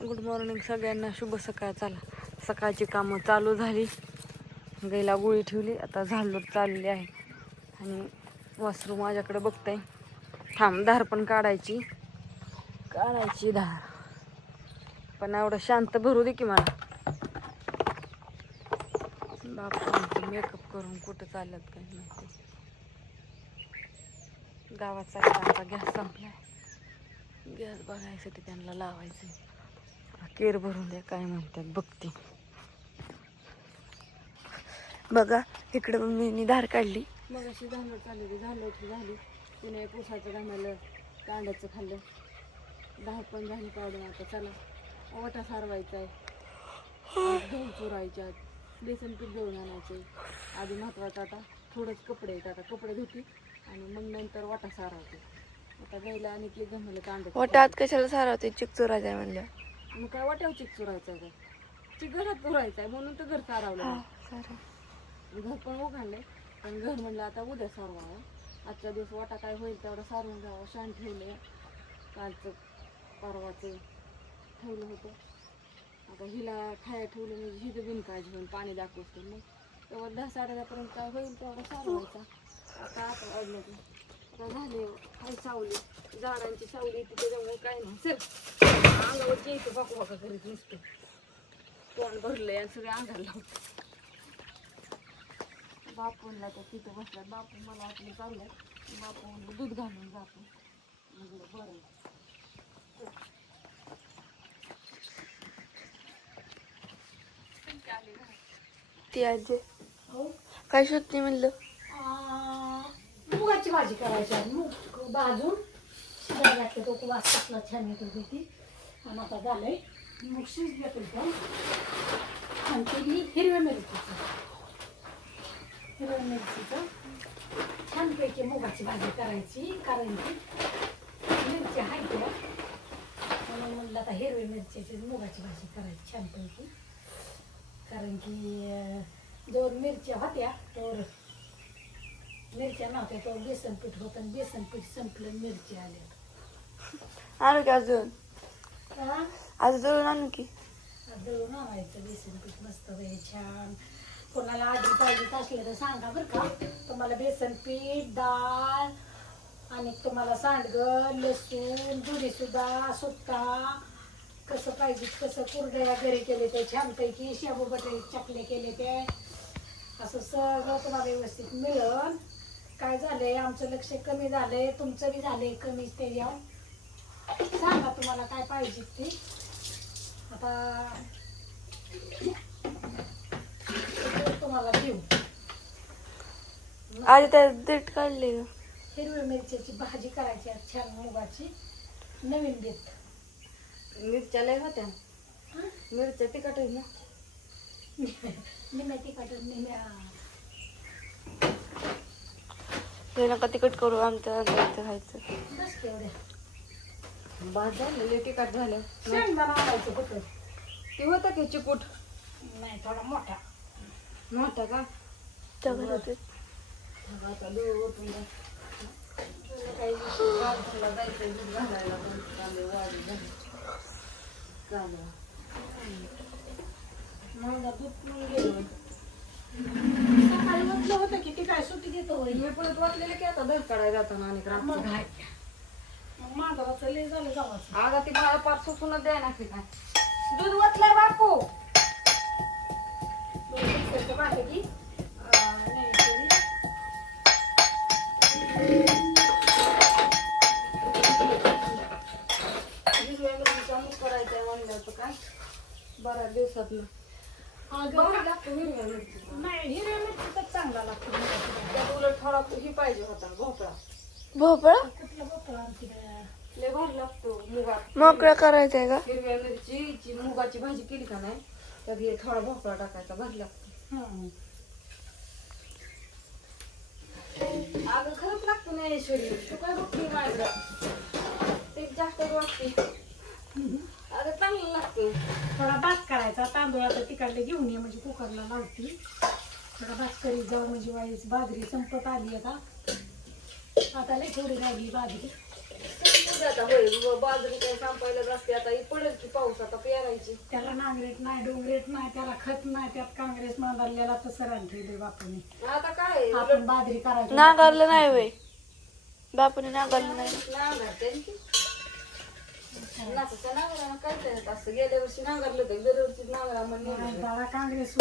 Good morning सगळ्यांना, शुभ सकाळ. चला सकाळची कामं चालू झाली. गाईला गोळी ठेवली, आता झाडलोट चालली आहे आणि वासरू माझ्याकडे बघताय. थांब, धार पण काढायची धार, पण एवढं शांत भरू दे की मला. बापू मेकअप करून कुठं चालत काही माहिती. गावात चालला, आता गॅस संपलाय. गॅस बघायसाठी त्यांना लावायचं. केर भरून द्या काय म्हणतात बघते. बघा इकडे मम्मीने धार काढली. मग अशी झालोट झाली. तिने एक उसाचं घामलं, कांद्याचं खाल्लं. धार पण झाली काढून. आता चला वाटा सारवायचा आहे, गहू चुरायचे आहेत, बेसन पीठ दळून आणायचे. आधी महत्वाचं आता थोडंच कपडे आहेत, आता कपडे धुती आणि मग नंतर वाटा सारवते. आता गायला आणि की घामलं कांदा. वाटा आत कशाला सारवते? चिक चुरायचं आहे म्हणलं. मग काय वाट्यावर चिक चुरायचं आहे? चिक घरात चुरायचं आहे म्हणून तर घर सारवलं. घर पण उघडलंय, पण घर म्हणलं आता उद्या सारवावं. आजच्या दिवस वाटा काय होईल तेवढं सारवून जावं. शांत ठेवलंय, कालचं परवाचं ठेवलं होतं. आता हिला खाया ठेवलं म्हणजे हिचं बिनकाळजी होऊन पाणी दाखवतो. मग तेव्हा 10-10:30 काय होईल तेवढा सारवायचा. आता वाजलं आता झाले काही सावली, झाडांची सावली येते त्याच्यामुळे काय नाही. सर अंगावरची इथं बाका करीत नुसतं तोंड भरलंय आणि सगळे अंगाला लावतं. बापूंला तर तिथं बसला. बापू मला वाटलं चाललंय, बापू म्हणलं दूध घालून जातो. म्हणलं बरं. ती आजी काय शोधते म्हणलं? मुगाची भाजी करायची आहे. मूग भाजून शिजाय घातलं तो वास कसला छान येत होती. आणि आता झालंय मूग शिजले एकदम. आणि ते हिरव्या मिरचीचं छानपैकी मुगाची भाजी करायची. कारण की मिरची आहे त्या, म्हणून म्हणलं आता हिरव्या मिरच्याची मुगाची भाजी करायची छानपैकी. कारण की जोर मिरच्या होत्या तर मिरच्या नव्हत्या, तो बेसन पीठ होतं आणि बेसन पीठ संपलं, मिरची आल्या. आणू की अजून? आज दळून आणू की? दळून आणायचं बेसन पीठ मस्त छान. कोणाला आधी पाहिजे असले तर सांगा बरं का. तुम्हाला बेसन पीठ, डाळ आणि तुम्हाला सांडगं, लसूण, दुधी सुद्धा सुट्टा कसं पाहिजे कसं. कुरडया घरी केले ते छानपैकी, शाबू बटाटे चकले केले ते, असं सगळं तुम्हाला व्यवस्थित मिळेल. काय झालंय आमचं लक्ष कमी झालंय, तुमचं बी झालंय कमीच. ते यावं सांगा तुम्हाला काय पाहिजे ते. आता तुम्हाला देऊ. आज त्यात देठ काढले ग. हिरव्या मिरच्याची भाजी करायची आहे छान, मुगाची नवीन देत. मिरच्या लय होत्या. मिरच्या तिखट आहे ना. निम्या तिखट निम्या. हे नका तिकट करू, आमच्या खायचं. बस तेवढ्या भात झालेले तिखट झालं. शेंगदाणा आणायचं होतं. ते होतं की चिकूट? नाही थोडा मोठा नव्हता का? आता दूध ओतून द्या. काही बाथरूमला जायचं दूध घालायला पण कांदे वाढले झाले. चालू मग दूध पिऊन गेलो. सकाळी म्हटलं होतं की ती काय सुट्टी देतो. मी परत वाटलेलं की आता दर काढायला जाताना आणि मग काय मग मांजराचं लय झालं गावाचं. आगा ती मला पाच सुचूनच द्याय ना काय. दूध वाटलंय बापू. बाकी की हिरव्या मिरचीचा मूग करायचंय म्हणलं होतं काय बऱ्याच दिवसातनं. बघा लागतो हिरव्या मिरचीचा. नाही हिरव्या मिरचीचाच चांगला लागतो. त्यात उलट थोडा ही पाहिजे होता भोपळा. भोपळा कुठला भोपळा आमची लय भारी लागतो मुगात. मोकळा करायचा आहे का? हिरव्या मिरचीची मुगाची भाजी केली का नाही तर हे थोडा भोपळा टाकायचा, भारी लागतो. अगं खरंच लागतो ना ऐश्वरी. तू काय बघते माझ्याकडं ते जास्त वाटते. अगं चांगलं लागतं. थोडा भात करायचा तांदूळाचा तिकडले घेऊन ये म्हणजे कुकरला लावती. थोडा भात करीत जाऊ म्हणजे वाईस. बाजरी संपत आली आता लई थोडी राहिली बाजरी. आता होईल बाजरी काय संपायला असते. आता पडेल की पाऊस. आता त्याला नांगरेट नाही डोंगरेट नाही त्याला खत नाही त्यात काँग्रेस मांडलेला तसं रांधले बापूने. आता काय आपण बाजरी करायची नांगरलं नाही वय बापूने नांगरलं नाही. नांगरते की. नाचाच्या नांगरानं काय करत असं गेल्या वर्षी नांगरलं तर गेल्या वर्षी नांगरा म्हणून बाळा काँग्रेस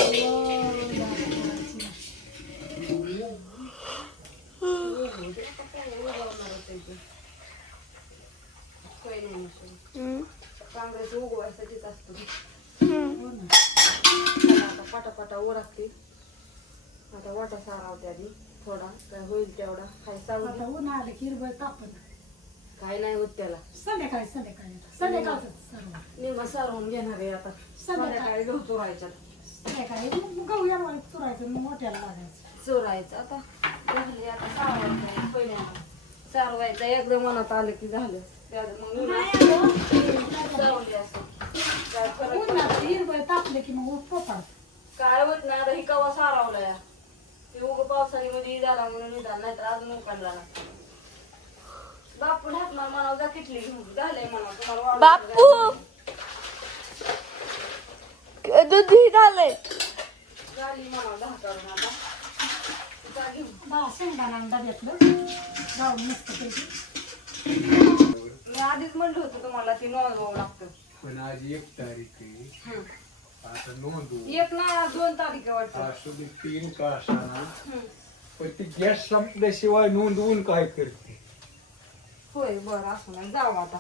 काँग्रेस उगवायसाठीच असतो. हम्म. आता पटापटा ओळखते. आता वाटा सारावते आधी थोडा काय होईल तेवढा काय सावली आता ऊन आलं की हिरवळ तापन काय नाही होत त्याला. संध्याकाळी संध्याकाळचं निम्मा सारवून घेणार आहे आता. संध्याकाळी गहू चोरायच्यात. संध्याकाळी गहू या चुरायचं मोठ्याला लागायचं. चोरायचं आता झाले आता सारवायचं पहिल्यांदा सारवायचं एकदा मनात आलं की झालं. सारवली असं काय फरक पडत हिरवळ तापले की मग पोपाड काय होत नाही. आता ही कवा सारावलाय ते उग पावसाने मध्ये झाला म्हणून निदान नाहीतर अजून उकाडला ना. बापू ढाकणार म्हणावं जा किटली घेऊन झालंय म्हणा तुम्हाला वाढून बापू दूध झालंय. झाली म्हणावं ढाकारून आता जा घेऊन. बा शेंगदाणा डब्यातलं जाऊन मस्त पैकी मी आधीच म्हणलं होतं तुम्हाला ती नोंदवावं लागतं. पण आज 1 तारीख आहे. आता नोंदवू एक ना 2 तारीख वाटतं. असू दे 3 का असाना हम्म. पण ती गॅस संपल्याशिवाय नोंदवून काय करते. होय बरं असं नाही जाऊ आता.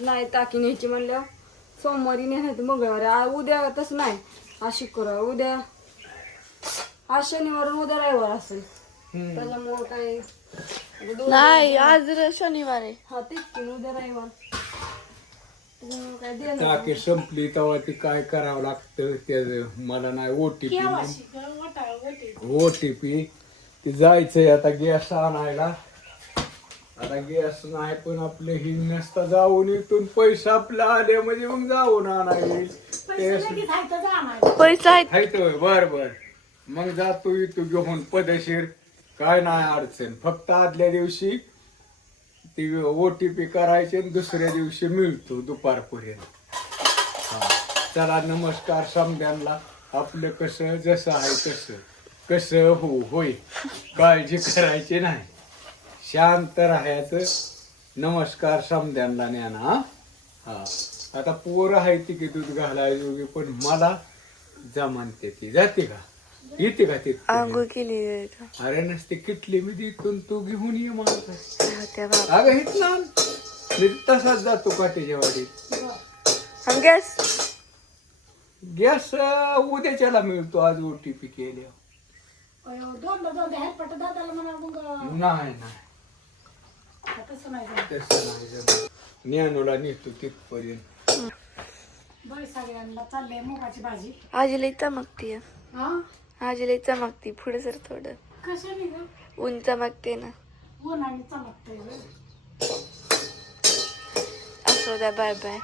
नाही टाकी न्यायची म्हणल्यावर सोमवारी नाही तर मंगळवारी. उद्या तसं नाही आज शुक्रवार उद्या आज शनिवार आणि उद्या रविवार असेल त्याच्यामुळं काय नाही आज शनिवार आहे. हा तेच की उद्या रविवार त्याच्यामुळं काय देणार टाकी संपली तेव्हा ती काय करावं लागतं त्याच मला नाही ओटीपी ती जायचंय आता गॅस आणायला. आता गॅस नाही पण आपले ही नसता जाऊन इथून पैसा आपला आले म्हणजे मग जाऊन आणायला पैसा आहेत. हायत बर बर मग जातो इथं घेऊन पदशीर काय नाही अडचण. फक्त आदल्या दिवशी ती ओटीपी करायची आणि दुसऱ्या दिवशी मिळतो दुपारपर्यंत. हा चला नमस्कार समद्यांना. आपलं कसं जसं आहे तसं कसं होय काळजी करायची नाही शांत राहायचं. नमस्कार समद्यांना ज्ञाना. हा आता पोरं आहे ती की दूध घालायची पण मला जमानते ती जाते का येते का ती आंघोळ केली. अरे नसते किटली मी तिथून तू घेऊन ये मला. त्या बाबा अगं इथला मी तसाच जातो काठीच्या वाडीत. गॅस गॅस उद्याच्याला मिळतो आज ओटीपी केल्यावर. दोन हेल्पट दादाला म्हणा मग नाही तसं नाही तसं नाही जमत. ज्ञानूला नेतो तिथपर्यंत. बरं सगळ्यांना चाललंय मुगाची भाजी. आजीला चमकती हा आजीला चमकती पुढे सर थोडं कशाने ग ऊन चमकते ना. ऊन आणि चमकतंय असं द्या बाय बाय.